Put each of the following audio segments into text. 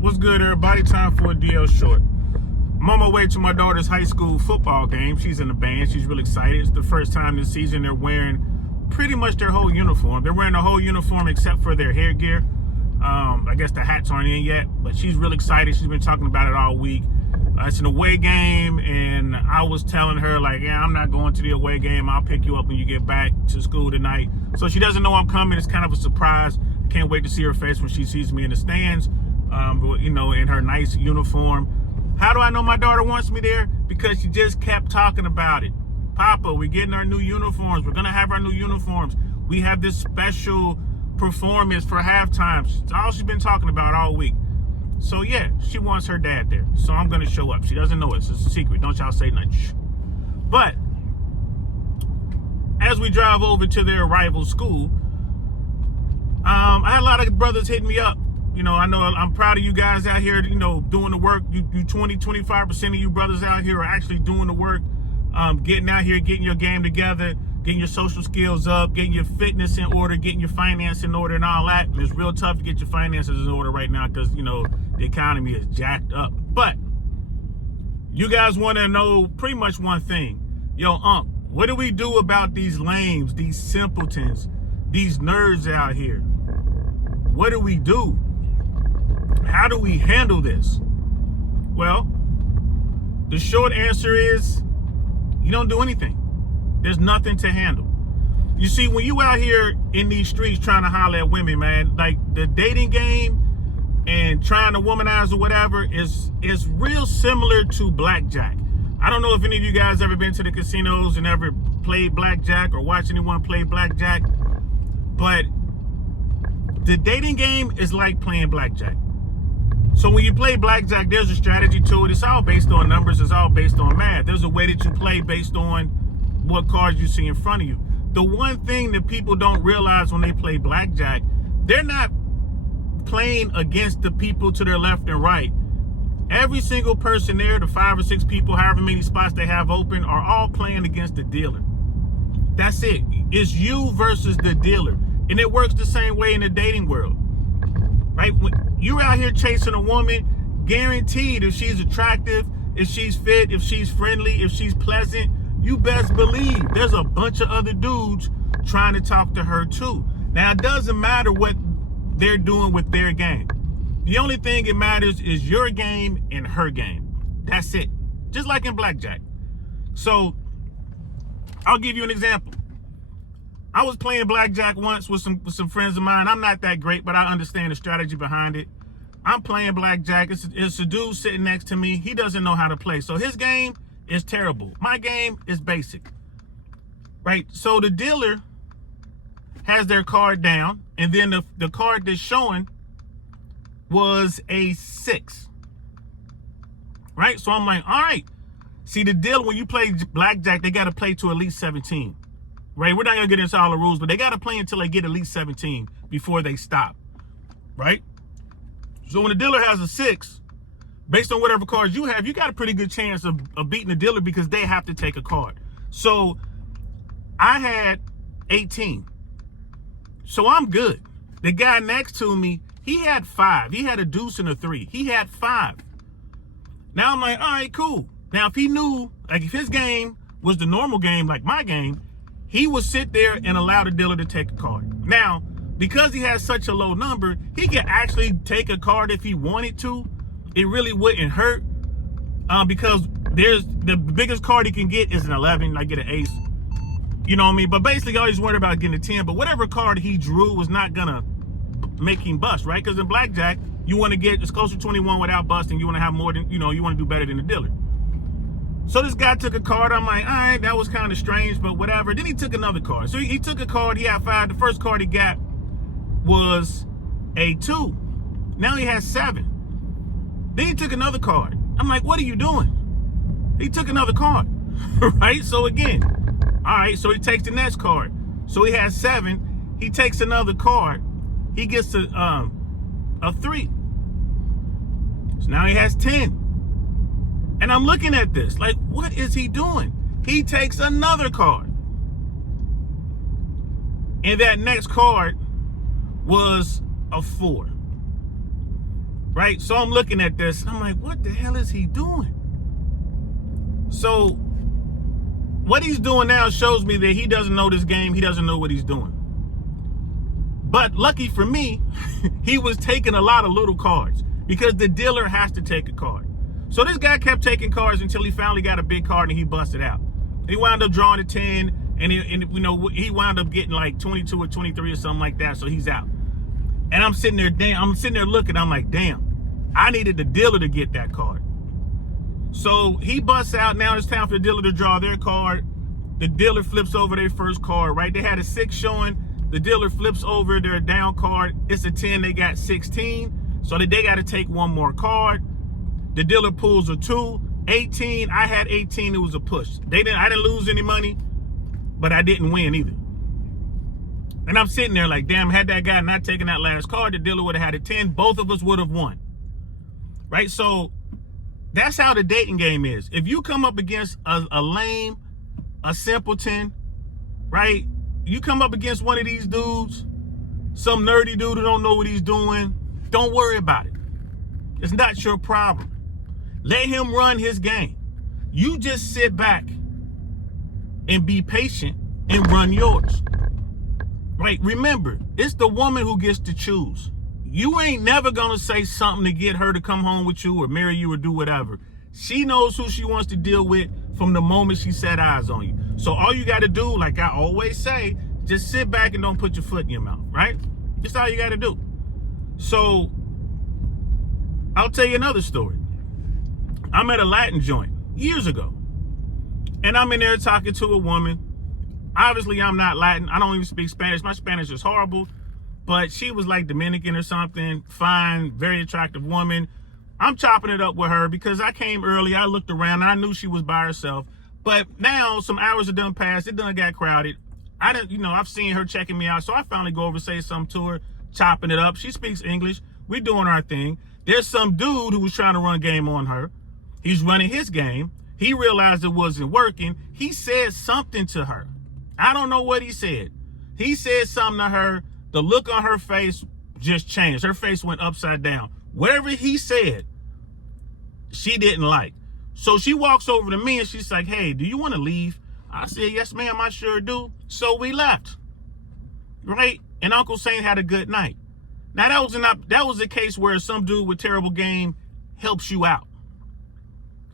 What's good, everybody? Time for a DL short. I'm on my way to my daughter's high school football game. She's in the band. She's really excited. It's the first time this season they're wearing pretty much their whole uniform. They're wearing the whole uniform except for their hair gear. I guess the hats aren't in yet, but she's really excited. She's been talking about it all week. It's an away game, and I was telling her, like, yeah, I'm not going to the away game. I'll pick you up when you get back to school tonight. So she doesn't know I'm coming. It's kind of a surprise. Can't wait to see her face when she sees me in the stands, in her nice uniform. How do I know my daughter wants me there? Because she just kept talking about it. Papa, we're getting our new uniforms. We're going to have our new uniforms. We have this special performance for halftime. It's all she's been talking about all week. So, yeah, she wants her dad there. So I'm going to show up. She doesn't know it. It's a secret. Don't y'all say nothing. But as we drive over to their rival school, I had a lot of brothers hitting me up. I know I'm proud of you guys out here, doing the work. You 25% of you brothers out here are actually doing the work, getting out here, getting your game together, getting your social skills up, getting your fitness in order, getting your finance in order and all that. And it's real tough to get your finances in order right now because, the economy is jacked up. But you guys want to know pretty much one thing. Yo, what do we do about these lames, these simpletons, these nerds out here? What do we do? How do we handle this? Well, the short answer is you don't do anything. There's nothing to handle. You see, when you out here in these streets trying to holler at women, man, like the dating game and trying to womanize or whatever is real similar to blackjack. I don't know if any of you guys ever been to the casinos and ever played blackjack or watched anyone play blackjack, but the dating game is like playing blackjack. So when you play blackjack, there's a strategy to it. It's all based on numbers. It's all based on math. There's a way that you play based on what cards you see in front of you. The one thing that people don't realize when they play blackjack, they're not playing against the people to their left and right. Every single person there, the 5 or 6 people, however many spots they have open, are all playing against the dealer. That's it. It's you versus the dealer. And it works the same way in the dating world. Right? When you're out here chasing a woman, guaranteed if she's attractive, if she's fit, if she's friendly, if she's pleasant, you best believe there's a bunch of other dudes trying to talk to her too. Now, it doesn't matter what they're doing with their game. The only thing that matters is your game and her game. That's it. Just like in blackjack. So I'll give you an example. I was playing blackjack once with some friends of mine. I'm not that great, but I understand the strategy behind it. I'm playing blackjack. It's a dude sitting next to me. He doesn't know how to play. So his game is terrible. My game is basic. Right? So the dealer has their card down, and then the card that's showing was a 6. Right? So I'm like, all right. See, the deal, when you play blackjack, they got to play to at least 17. Right? We're not going to get into all the rules, but they got to play until they get at least 17 before they stop. Right? So when the dealer has a 6, based on whatever cards you have, you got a pretty good chance of beating the dealer because they have to take a card. So I had 18. So I'm good. The guy next to me, he had 5. He had a deuce and a 3. He had 5. Now I'm like, all right, cool. Now, if he knew, like if his game was the normal game, like my game, he would sit there and allow the dealer to take a card. Now, because he has such a low number, he could actually take a card if he wanted to. It really wouldn't hurt because there's the biggest card he can get is an 11. I get an ace. You know what I mean? But basically, all he's worried about getting a 10. But whatever card he drew was not going to make him bust, right? Because in blackjack, you want to get as close to 21 without busting. You want to have more than, you want to do better than the dealer. So this guy took a card. I'm like, all right, that was kind of strange, but whatever. Then he took another card. So he took a card. He had 5. The first card he got was a 2. Now he has 7. Then he took another card. I'm like, what are you doing? He took another card, right? So again, all right, so he takes the next card. So he has 7. He takes another card. He gets a 3. So now he has 10. And I'm looking at this, like, what is he doing? He takes another card. And that next card was a 4. right? So I'm looking at this, and I'm like, what the hell is he doing? So what he's doing now shows me that he doesn't know this game. He doesn't know what he's doing. But lucky for me, he was taking a lot of little cards because the dealer has to take a card. So this guy kept taking cards until he finally got a big card and he busted out. He wound up drawing a 10, and he wound up getting like 22 or 23 or something like that. So he's out. And I'm sitting there looking. I'm like, damn, I needed the dealer to get that card. So he busts out. Now it's time for the dealer to draw their card. The dealer flips over their first card, right? They had a 6 showing. The dealer flips over their down card. It's a 10. They got 16. So they got to take one more card. The dealer pulls a 2. 18. I had 18. It was a push. I didn't lose any money, but I didn't win either. And I'm sitting there like, damn, had that guy not taken that last card, the dealer would have had a 10. Both of us would have won. Right? So that's how the dating game is. If you come up against a lame, a simpleton, right? You come up against one of these dudes, some nerdy dude who don't know what he's doing, don't worry about it. It's not your problem. Let him run his game. You just sit back and be patient and run yours. Right? Remember, it's the woman who gets to choose. You ain't never gonna say something to get her to come home with you or marry you or do whatever. She knows who she wants to deal with from the moment she set eyes on you. So all you gotta do, like I always say, just sit back and don't put your foot in your mouth, right? That's all you gotta do. So I'll tell you another story. I'm at a Latin joint years ago, and I'm in there talking to a woman. Obviously, I'm not Latin. I don't even speak Spanish. My Spanish is horrible, but she was like Dominican or something. Fine, very attractive woman. I'm chopping it up with her because I came early. I looked around, and I knew she was by herself. But now some hours have done passed. It done got crowded. I've seen her checking me out, so I finally go over, say something to her, chopping it up. She speaks English. We're doing our thing. There's some dude who was trying to run game on her. He's running his game. He realized it wasn't working. He said something to her. I don't know what he said. He said something to her. The look on her face just changed. Her face went upside down. Whatever he said, she didn't like. So she walks over to me and she's like, hey, do you want to leave? I said, yes, ma'am, I sure do. So we left. Right? And Uncle Saint had a good night. Now, that was a case where some dude with terrible game helps you out.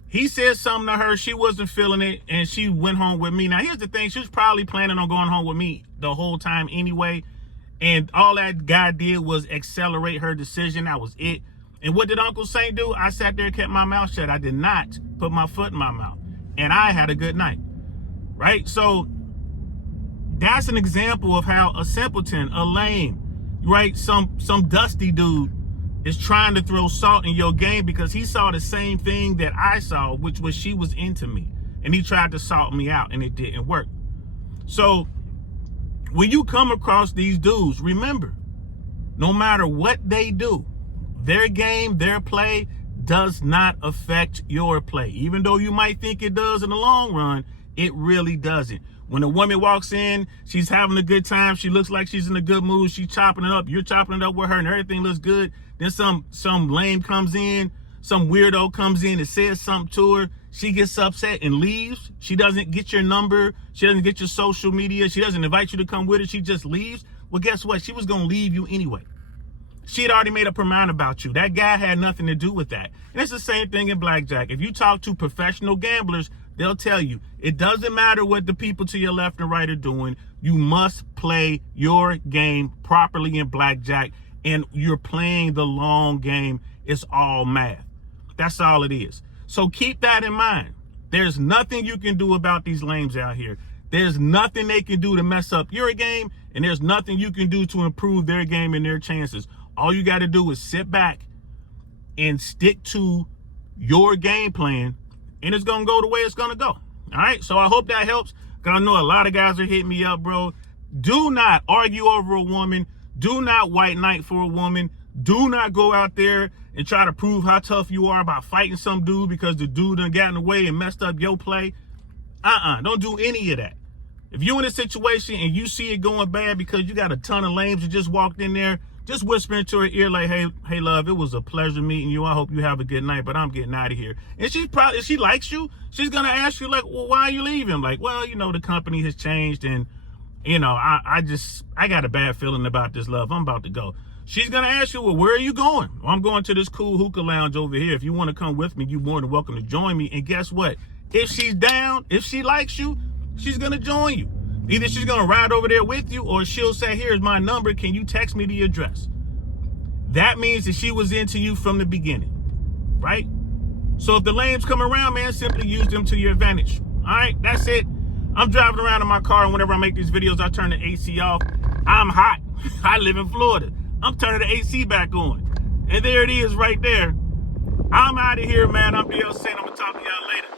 He said something to her. She wasn't feeling it, and she went home with me. Now, here's the thing. She was probably planning on going home with me the whole time anyway, and all that guy did was accelerate her decision. That was it. And what did Uncle Saint do? I sat there and kept my mouth shut. I did not put my foot in my mouth, and I had a good night, right? So that's an example of how a simpleton, a lame, right, some dusty dude is trying to throw salt in your game because he saw the same thing that I saw, which was she was into me. And he tried to salt me out, and it didn't work. So when you come across these dudes, remember, no matter what they do, their game, their play does not affect your play. Even though you might think it does in the long run, it really doesn't. When a woman walks in, she's having a good time. She looks like she's in a good mood. She's chopping it up. You're chopping it up with her, and everything looks good. Then some lame comes in, some weirdo comes in and says something to her. She gets upset and leaves. She doesn't get your number. She doesn't get your social media. She doesn't invite you to come with her. She just leaves. Well, guess what? She was going to leave you anyway. She had already made up her mind about you. That guy had nothing to do with that. And it's the same thing in blackjack. If you talk to professional gamblers, they'll tell you, it doesn't matter what the people to your left and right are doing. You must play your game properly in blackjack, and you're playing the long game. It's all math. That's all it is. So keep that in mind. There's nothing you can do about these lames out here. There's nothing they can do to mess up your game, and there's nothing you can do to improve their game and their chances. All you got to do is sit back and stick to your game plan, and it's going to go the way it's going to go. All right? So I hope that helps, because I know a lot of guys are hitting me up, bro. Do not argue over a woman. Do not white knight for a woman. Do not go out there and try to prove how tough you are by fighting some dude because the dude done got in the way and messed up your play. Don't do any of that. If you're in a situation and you see it going bad because you got a ton of lames that just walked in there, just whisper into her ear like, hey, love, it was a pleasure meeting you. I hope you have a good night, but I'm getting out of here. And she's probably, if she likes you, she's gonna ask you like, well, why are you leaving? Like, well, the company has changed, and I got a bad feeling about this, love. I'm about to go. She's gonna ask you, well, where are you going? Well, I'm going to this cool hookah lounge over here. If you want to come with me, you're more than welcome to join me. And guess what? If she's down, if she likes you, she's gonna join you. Either she's gonna ride over there with you, or she'll say, here's my number, can you text me the address? That means that she was into you from the beginning, right? So if the lames come around, man, simply use them to your advantage. All right, that's it. I'm driving around in my car, and whenever I make these videos, I turn the AC off. I'm hot. I live in Florida. I'm turning the AC back on. And there it is right there. I'm out of here, man. I'm DLC, and I'm gonna talk to y'all later.